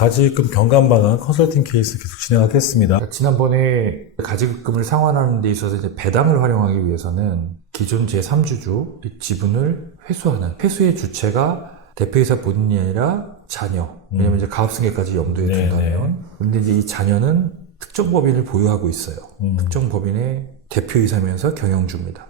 가지금 경감방안 컨설팅 케이스 계속 진행하겠습니다. 지난번에 가지급금을 상환하는 데 있어서 이제 배당을 활용하기 위해서는 기존 제3주주 지분을 회수하는 회수의 주체가 대표이사 본인이 아니라 자녀. 왜냐면 이제 가압승계까지 염두에 둔다면. 근데 이제 이 자녀는 특정 법인을 보유하고 있어요. 특정 법인의 대표이사면서 경영주입니다.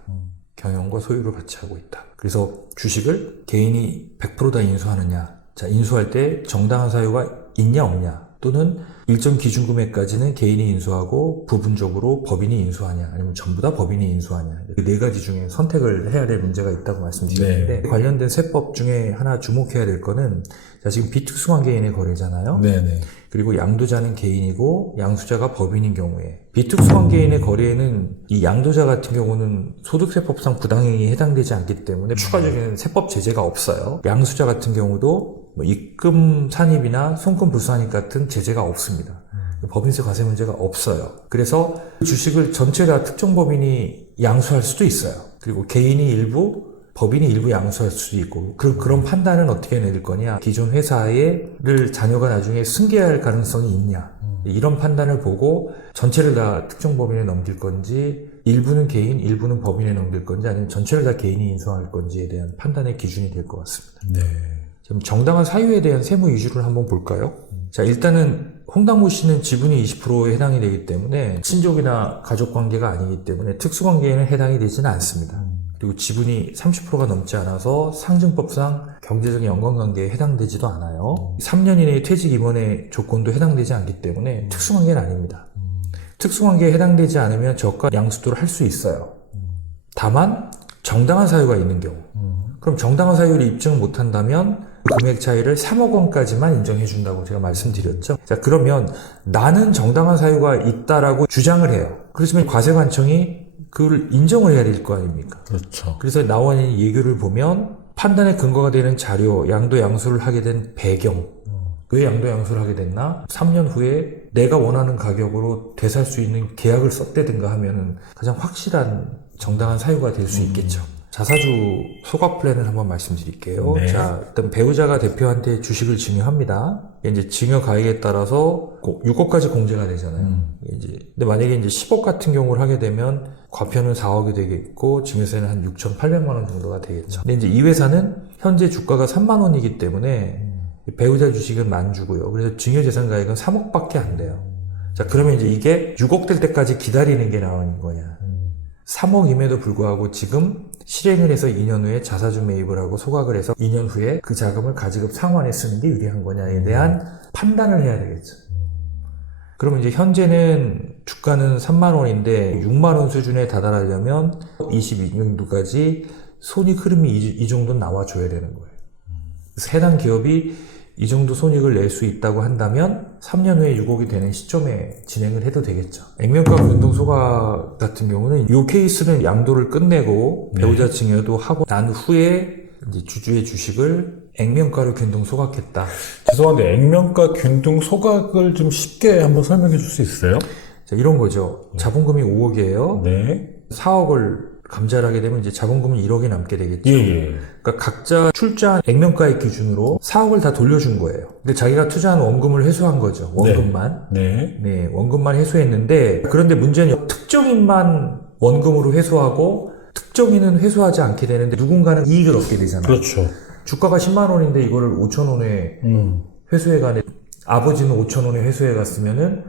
경영과 소유를 같이 하고 있다. 그래서 주식을 개인이 100% 다 인수하느냐. 자, 인수할 때 정당한 사유가 있냐 없냐. 또는 일정 기준 금액까지는 개인이 인수하고 부분적으로 법인이 인수하냐. 아니면 전부 다 법인이 인수하냐. 그 네 가지 중에 선택을 해야 될 문제가 있다고 말씀드렸는데 관련된 세법 중에 하나 주목해야 될 거는 자, 지금 비특수관계인의 거래잖아요. 네네. 그리고 양도자는 개인이고 양수자가 법인인 경우에 비특수관계인의 거래에는 이 양도자 같은 경우는 소득세법상 부당행위에 해당되지 않기 때문에 추가적인 세법 제재가 없어요. 양수자 같은 경우도 뭐 입금 산입이나 손금 불수한입 같은 제재가 없습니다. 법인세 과세 문제가 없어요. 그래서 주식을 전체 다 특정 법인이 양수할 수도 있어요. 그리고 개인이 일부 법인이 일부 양수할 수도 있고 그런 판단은 어떻게 내릴 거냐. 기존 회사를 자녀가 나중에 승계할 가능성이 있냐. 이런 판단을 보고 전체를 다 특정 법인에 넘길 건지 일부는 개인, 일부는 법인에 넘길 건지 아니면 전체를 다 개인이 인수할 건지에 대한 판단의 기준이 될 것 같습니다. 네. 지금 정당한 사유에 대한 세무 이주를 한번 볼까요? 자, 일단은 홍당무 씨는 지분이 20%에 해당이 되기 때문에 친족이나 가족관계가 아니기 때문에 특수관계에는 해당이 되지는 않습니다. 그리고 지분이 30%가 넘지 않아서 상증법상 경제적인 연관관계에 해당되지도 않아요. 3년 이내에 퇴직 임원의 조건도 해당되지 않기 때문에 특수관계는 아닙니다. 특수관계에 해당되지 않으면 저가 양수도를 할 수 있어요. 다만 정당한 사유가 있는 경우. 그럼 정당한 사유를 입증 못한다면 금액 차이를 3억 원까지만 인정해 준다고 제가 말씀드렸죠. 자, 그러면 나는 정당한 사유가 있다라고 주장을 해요. 그렇지만 과세관청이 그걸 인정을 해야 될 거 아닙니까? 그렇죠. 그래서 나와 있는 예규를 보면 판단의 근거가 되는 자료, 양도 양수를 하게 된 배경, 왜 양도 양수를 하게 됐나? 3년 후에 내가 원하는 가격으로 되살 수 있는 계약을 썼다든가 하면은 가장 확실한 정당한 사유가 될 수 있겠죠. 자사주 소각 플랜을 한번 말씀드릴게요. 네. 자, 일단 배우자가 대표한테 주식을 증여합니다. 이제 증여 가액에 따라서 6억까지 공제가 되잖아요. 근데 만약에 이제 10억 같은 경우를 하게 되면 과표는 4억이 되겠고 증여세는 한 6,800만 원 정도가 되겠죠. 근데 이제 이 회사는 현재 주가가 3만 원이기 때문에 배우자 주식은 만주고요. 그래서 증여재산 가액은 3억밖에 안 돼요. 자, 그러면 이제 이게 6억 될 때까지 기다리는 게 나오는 거냐. 3억임에도 불구하고 지금 실행을 해서 2년 후에 자사주 매입을 하고 소각을 해서 2년 후에 그 자금을 가지급 상환에 쓰는 게 유리한 거냐에 대한 판단을 해야 되겠죠. 그러면 이제 현재는 주가는 3만 원인데 6만 원 수준에 다다르려면 22년도까지 손익 흐름이 이 정도는 나와줘야 되는 거예요. 그래서 해당 기업이 이 정도 손익을 낼 수 있다고 한다면 3년 후에 6억이 되는 시점에 진행을 해도 되겠죠. 액면가 변동 소각 같은 경우는 이 케이스는 양도를 끝내고 배우자 증여도 하고 난 후에 이제 주주의 주식을 액면가로 균등 소각했다. 죄송한데 액면가 균등 소각을 좀 쉽게 한번 설명해 줄 수 있어요? 자, 이런 거죠. 자본금이 5억이에요. 네. 4억을 감자를 하게 되면 이제 자본금은 1억이 남게 되겠죠. 예. 그러니까 각자 출자한 액면가액 기준으로 4억을 다 돌려준 거예요. 근데 자기가 투자한 원금을 회수한 거죠. 원금만. 네. 원금만 회수했는데 그런데 문제는 특정인만 원금으로 회수하고 특정인은 회수하지 않게 되는데 누군가는 이익을 얻게 되잖아요. 그렇죠. 주가가 10만 원인데 이거를 5천 원에 회수해 가네. 아버지는 5천 원에 회수해 갔으면은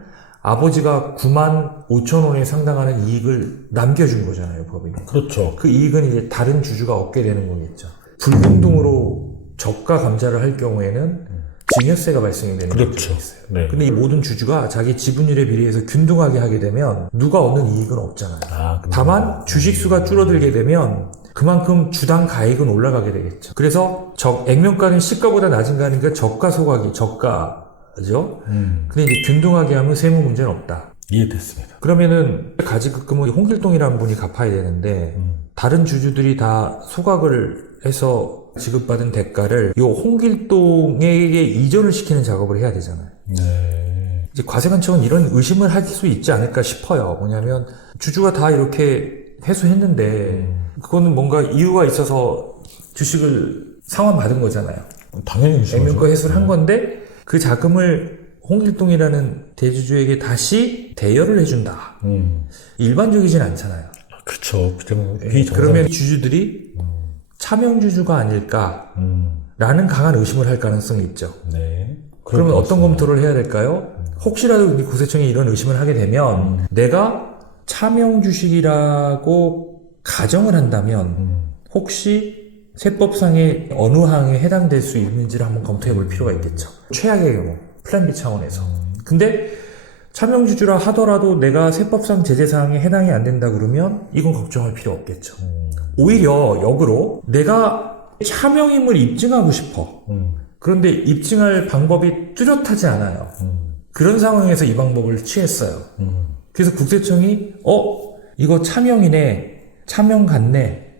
아버지가 9만 5천 원에 상당하는 이익을 남겨준 거잖아요, 법인이. 그렇죠. 그 이익은 이제 다른 주주가 얻게 되는 거겠죠. 불공동으로 저가 감자를 할 경우에는 증여세가 발생이 되는 그렇죠. 경우가 있어요. 네. 근데 이 모든 주주가 자기 지분율에 비례해서 균등하게 하게 되면 누가 얻는 이익은 없잖아요. 다만 주식수가 줄어들게 되면 그만큼 주당 가액은 올라가게 되겠죠. 그래서 액면가는 시가보다 낮은 거니까 저가 소각이 저가죠. 근데 이제 균등하게 하면 세무 문제는 없다. 이해됐습니다. 그러면은 가지급금은 홍길동이라는 분이 갚아야 되는데 다른 주주들이 다 소각을 해서 지급받은 대가를 이 홍길동에게 이전을 시키는 작업을 해야 되잖아요. 네. 이제 과세관청은 이런 의심을 할 수 있지 않을까 싶어요. 뭐냐면 주주가 다 이렇게 회수했는데 그거는 뭔가 이유가 있어서 주식을 상환받은 거잖아요. 당연히 액면가 회수를 한 건데 그 자금을 홍길동이라는 대주주에게 다시 대여를 해준다. 일반적이진 않잖아요. 그쵸. 그러면 주주들이 차명주주가 아닐까라는 강한 의심을 할 가능성이 있죠. 네. 그러면 어떤 검토를 해야 될까요? 혹시라도 이 구세청이 이런 의심을 하게 되면 내가 차명주식이라고 가정을 한다면 혹시 세법상의 어느 항에 해당될 수 있는지를 한번 검토해 볼 필요가 있겠죠. 최악의 경우 플랜 B 차원에서. 근데 차명주주라 하더라도 내가 세법상 제재사항에 해당이 안 된다 그러면 이건 걱정할 필요 없겠죠. 오히려 역으로 내가 차명임을 입증하고 싶어. 그런데 입증할 방법이 뚜렷하지 않아요. 그런 상황에서 이 방법을 취했어요. 그래서 국세청이 이거 차명이네, 차명 같네,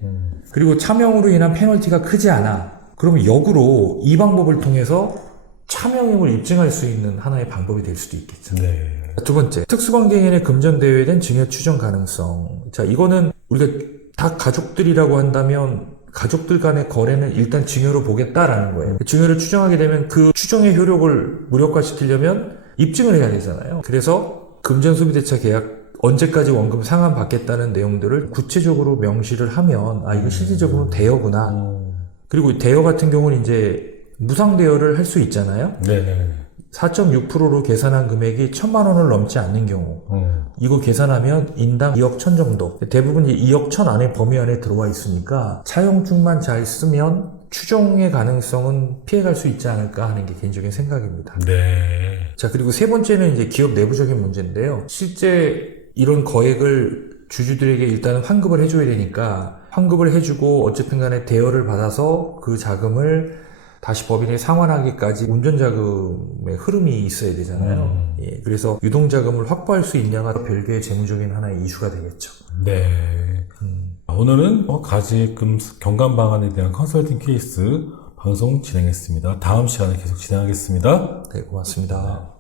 그리고 차명으로 인한 페널티가 크지 않아. 그러면 역으로 이 방법을 통해서 차명임을 입증할 수 있는 하나의 방법이 될 수도 있겠죠. 네. 두 번째, 특수관계인의 금전대여에 대한 증여 추정 가능성. 자, 이거는 우리가 다 가족들이라고 한다면 가족들 간의 거래는 일단 증여로 보겠다라는 거예요. 증여를 추정하게 되면 그 추정의 효력을 무력화시키려면 입증을 해야 되잖아요. 그래서 금전소비대차 계약 언제까지 원금 상환 받겠다는 내용들을 구체적으로 명시를 하면 이거 실질적으로는 대여구나. 그리고 대여 같은 경우는 이제 무상 대여를 할 수 있잖아요. 네네. 4.6%로 계산한 금액이 1,000만 원을 넘지 않는 경우 이거 계산하면 인당 2억 1천 정도, 대부분 2억 1천 안에 범위 안에 들어와 있으니까 차용증만 잘 쓰면 추정의 가능성은 피해갈 수 있지 않을까 하는 게 개인적인 생각입니다. 네. 자, 그리고 세 번째는 이제 기업 내부적인 문제인데요. 실제 이런 거액을 주주들에게 일단은 환급을 해줘야 되니까 환급을 해주고 어쨌든 간에 대여를 받아서 그 자금을 다시 법인에 상환하기까지 운전자금의 흐름이 있어야 되잖아요. 예, 그래서 유동자금을 확보할 수 있냐가 별개의 재무적인 하나의 이슈가 되겠죠. 네. 오늘은 가지금 경감 방안에 대한 컨설팅 케이스 방송 진행했습니다. 다음 시간에 계속 진행하겠습니다. 네, 고맙습니다.